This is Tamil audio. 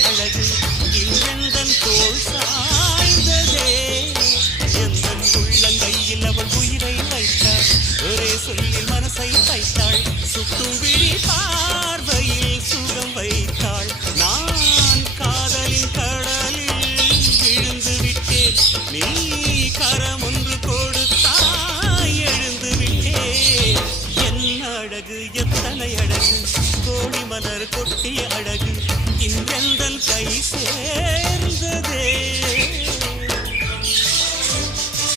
அழகு இன்றெந்தன் தோள் சாய்ந்ததே எந்தன் உள்ளங்கையில் அவள் உயிரை வைத்தாள் ஒரே சொல்லில் மனசை தைத்தாள் சுட்டும் விழி பார்வையில் சுகம் வைத்தாள் நான் காதலின் கடலில் விழுந்து விட்டேன் நீ கரம் ஒன்று கொடுத்தாய் எழுந்து விட்டேன் என்ன அழகு எத்தனை அழகு கோடி மலர் கொட்டிய அழகு இன்றெந்தன் கை சேர்ந்ததே